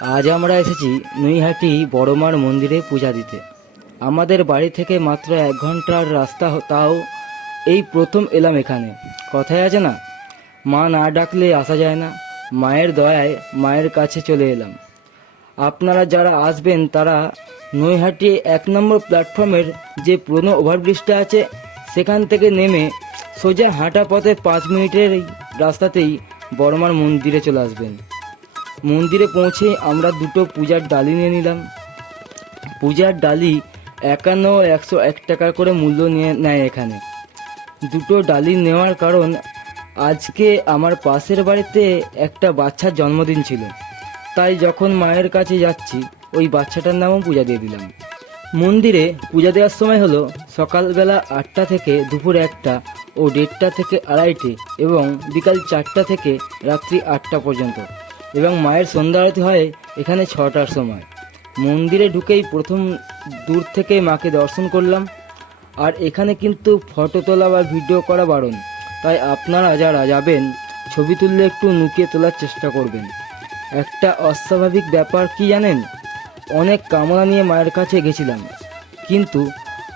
আজ আমরা এসেছি নৈহাটি বড়মার মন্দিরে পূজা দিতে। আমাদের বাড়ি থেকে মাত্র এক ঘণ্টার রাস্তা তাও এই প্রথম এলাম এখানে। কথায় আছে না? মা না ডাকলে আসা যায় না। মায়ের দয়ায় মায়ের কাছে চলে এলাম। আপনারা যারা আসবেন, তারা নৈহাটি এক নম্বর প্ল্যাটফর্মের যে পুরনো ওভারব্রিজটা আছে, সেখান থেকে নেমে সোজা হাঁটা পথে পাঁচ মিনিটের রাস্তাতেই বড়মার মন্দিরে চলে আসবেন। মন্দিরে পৌঁছে আমরা দুটো পূজার ডালি নিয়ে নিলাম। পূজার ডালি একান্ন একশো এক টাকা করে মূল্য নিয়ে নেয় এখানে। দুটো ডালি নেওয়ার কারণ আজকে আমার পাশের বাড়িতে একটা বাচ্চার জন্মদিন ছিল। তাই যখন মায়ের কাছে যাচ্ছি, ওই বাচ্চাটার নামও পূজা দিয়ে দিলাম। মন্দিরে পূজা দেওয়ার সময় হলো সকালবেলা আটটা থেকে দুপুর একটা ও দেড়টা থেকে আড়াইটে এবং বিকাল চারটা থেকে রাত্রি আটটা পর্যন্ত। এবং মায়ের সন্ধ্যা আরতি হয় এখানে ছটার সময়। মন্দিরে ঢুকেই প্রথম দূর থেকে মাকে দর্শন করলাম। আর এখানে কিন্তু ফটো তোলা বা ভিডিও করা বারণ। তাই আপনারা যারা যাবেন, ছবি তুললে একটু নুকিয়ে তোলার চেষ্টা করবেন। একটা অস্বাভাবিক ব্যাপার কি জানেন? অনেক কামনা নিয়ে মায়ের কাছে গেছিলাম। কিন্তু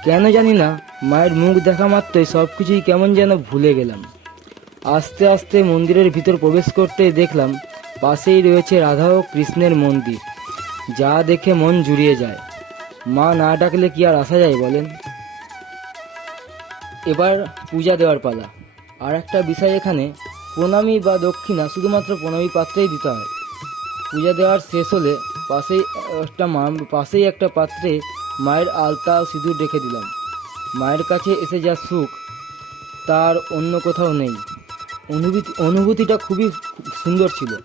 কেন জানি না, মায়ের মুখ দেখা মাত্রই সব কিছুই কেমন যেন ভুলে গেলাম। আস্তে আস্তে মন্দিরের ভিতর প্রবেশ করতে দেখলাম পাশেই রয়েছে রাধা ও কৃষ্ণের মন্দির। যা দেখে মন জুড়িয়ে যায়। মা না ডাকলে কি আর আসা যায় বলেন? এবার পূজা দেওয়ার পালা। আর একটা বিষয় এখানে, প্রণামী বা দক্ষিণা শুধুমাত্র প্রণামী পাত্রেই দিতে হয়। পূজা দেওয়ার শেষ হলে পাশেই একটা মা, পাশেই একটা পাত্রে মায়ের আলতা সিঁদুর রেখে দিলাম। মায়ের কাছে এসে যা সুখ, তার অন্য কোথাও নেই। অনুভূতি অনুভূতিটা খুবই সুন্দর ছিল।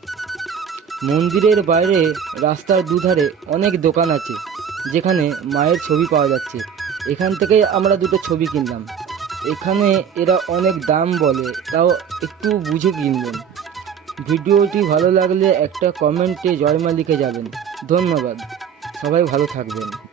মন্দিরের বাইরে রাস্তার দুধারে অনেক দোকান আছে, যেখানে মায়ের ছবি পাওয়া যাচ্ছে। এখান থেকে আমরা দুটো ছবি কিনলাম। এখানে এরা অনেক দাম বলে, তাও একটু বুঝে কিনবেন। ভিডিওটি ভালো লাগলে একটা কমেন্টে জয়মা লিখে যাবেন ধন্যবাদ। সবাই ভালো থাকবেন।